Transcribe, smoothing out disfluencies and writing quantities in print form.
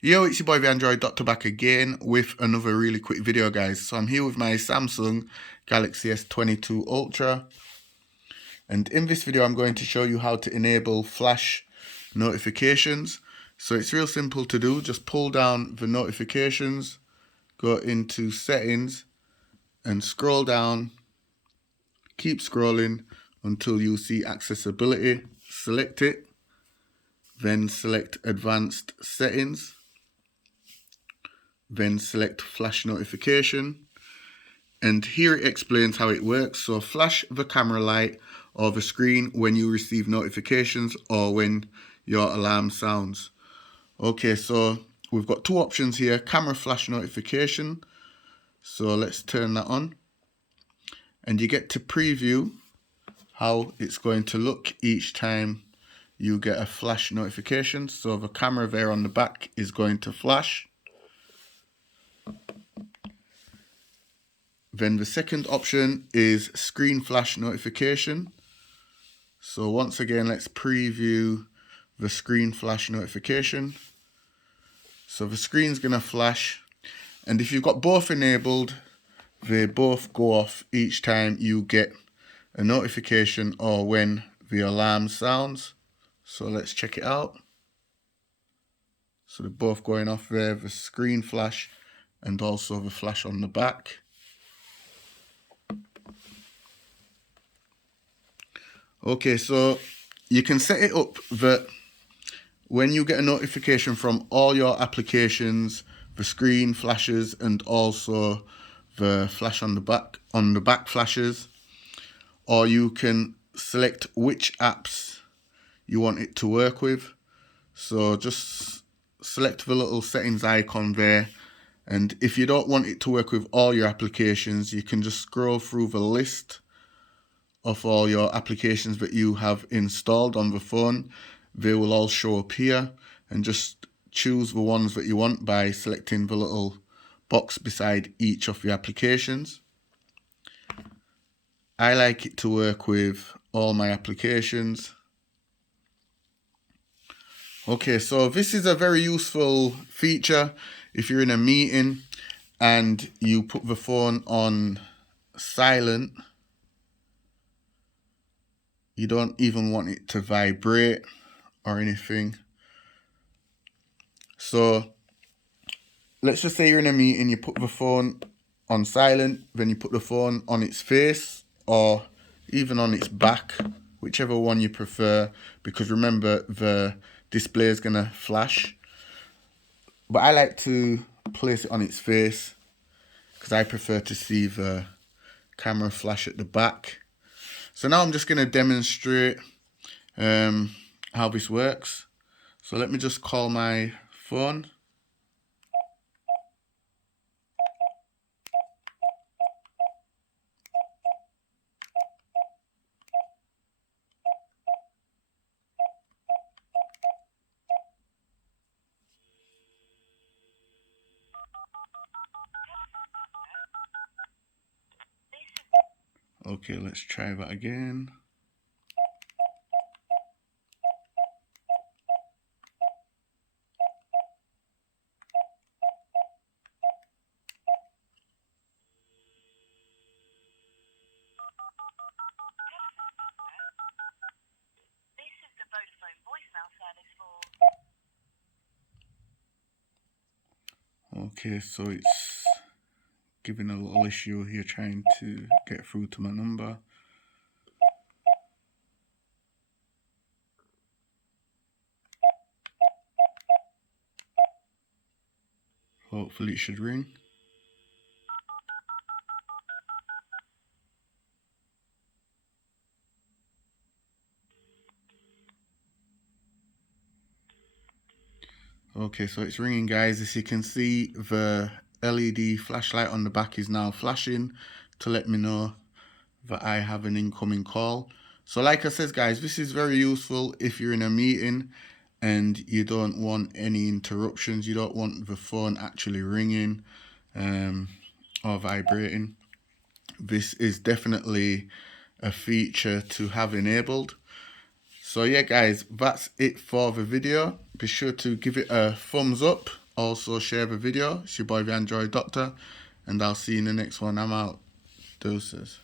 Yo, it's your boy the Android Doctor back again with another really quick video, guys. So I'm here with my Samsung Galaxy S22 Ultra, and in this video I'm going to show you how to enable flash notifications. So it's real simple to do. Just pull down the notifications, go into settings and scroll down. Keep scrolling until you see accessibility. Select it, then select advanced settings. Then select flash notification, and here it explains how it works. So flash the camera light or the screen when you receive notifications or when your alarm sounds. Okay, so we've got two options here: camera flash notification. So let's turn that on, and you get to preview how it's going to look each time you get a flash notification. So the camera there on the back is going to flash. Then the second option is screen flash notification. So once again, let's preview the screen flash notification. So the screen's gonna flash, and if you've got both enabled, they both go off each time you get a notification or when the alarm sounds. So let's check it out. So they're both going off there, the screen flash and also the flash on the back. Okay, so you can set it up that when you get a notification from all your applications, the screen flashes and also the flash on the back flashes, or you can select which apps you want it to work with. So just select the little settings icon there, and if you don't want it to work with all your applications, you can just scroll through the list of all your applications that you have installed on the phone. They will all show up here, and just choose the ones that you want by selecting the little box beside each of the applications. I like it to work with all my applications. Okay, so this is a very useful feature if you're in a meeting and you put the phone on silent. You don't even want it to vibrate or anything. So let's just say you're in a meeting, you put the phone on silent, then you put the phone on its face or even on its back, whichever one you prefer, because remember the display is gonna flash. But I like to place it on its face because I prefer to see the camera flash at the back. So now I'm just going to demonstrate how this works. So let me just call my phone. Okay, let's try that again. Okay, so it's giving a little issue here trying to get through to my number. Hopefully it should ring. Okay, so it's ringing, guys. As you can see, the LED flashlight on the back is now flashing to let me know that I have an incoming call. So like I said, guys, this is very useful if you're in a meeting and you don't want any interruptions. You don't want the phone actually ringing or vibrating. This is definitely a feature to have enabled. So yeah, guys, that's it for the video. Be sure to give it a thumbs up also share the video. It's your boy the Android Doctor, and I'll see you in the next one. I'm out. Deuces.